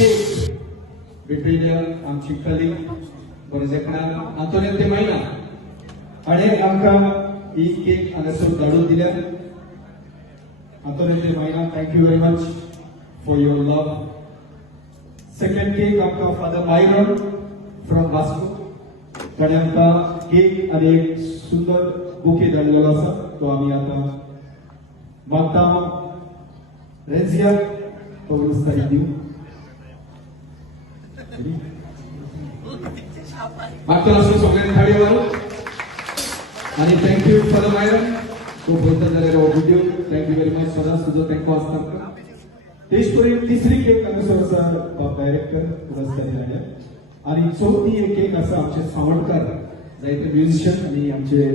cake between आमची colleague बरेचेकणांक Antonio ते मायना आणि आमकां ही केक हांगासर धाडून दिल्या. आंतोनियो ते मायना, thank you very much for your love. Second cake आमकां फादर मायरन फ्रॉम वास्को, ताणें आमकां केक आनी एक सुंदर बुके धाडलेलो आसा, तो आमी आतां मागता रेजिया तो विस्तारीत दिवं. मागता असो सगळ्यांनी थाळी वाजू आणि थँक्यू फॉर द मायरन. खूप बोलता जाल्यार हो व्हिडिओ थँक्यू व्हेरी मच. सदांच तुजो तेंको आसता. तेच पर्यंत तिसरी केक हांगासर आसा डायरेक्टर पुरस्कारी हाडल्या आणि चौथी एक केक आसा आमचे सावंडकार, जायते म्युझिशियन आणि आमचे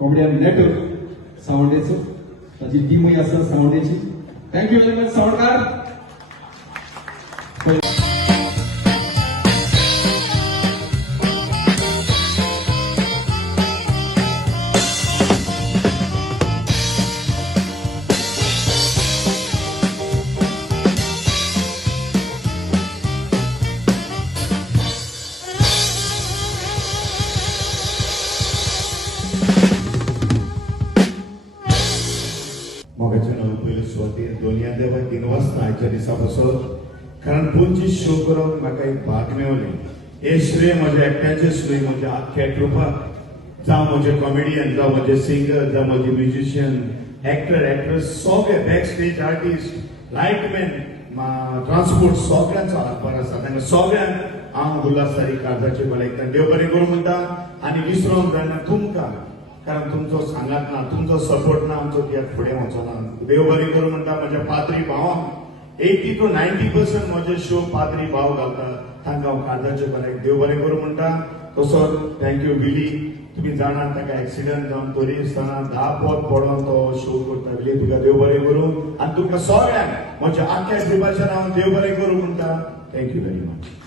कॉमेडियन नेटवर्क सावंडेचो, ताची टीमूय आसा सावंडेची. थँक्यू व्हेरी मच सावंडकार. मोगाचें पयलीं सुवातेर दोनया देवा दिनवासता आयच्या दिसा पासून कारण 25 शो करूंक म्हाका एक भाग मेवलें. हे श्रेय म्हज्या एकट्याचें श्रेय म्हज्या आख्ख्या ट्रुपाक, जावं म्हजे कॉमेडियन, जावं म्हजे सिंगर, जावं म्हजे म्युझिशियन, एक्टर, एक्ट्रेस, सगळे बॅक स्टेज आर्टिस्ट, लायटमॅन, ट्रान्सपोर्ट, सगळ्यांचो हातभार आसा. तांकां सगळ्यांक हांव उल्हासधारी काळजाचे भलायकता देव बरें करूं म्हणटा. आनी विसरोंक जायना तुमकां, कारण तुमचो सांगात ना, तुमचो सपोर्ट ना, आमचो कित्याक फुडें वचना. देव बरें करूं म्हणटा. म्हज्या पाद्री भावांक 80 to 90% म्हजे शो पाद्री भाव घालता, तांकां हांव काळजाचे भलायक देव बरें करूं म्हणटा. तसोच थँक्यू बिली, तुमी जाणात ताका एक्सिडंट जावन तरी आसतना 10 पोत पडोन तो शो करता. बिली तुका देव बरें करूं आनी तुमकां सगळ्यांक म्हज्या आख्ख्या ट्रिपाच्या नांवान देव बरें करूं म्हणटा. Thank you very much.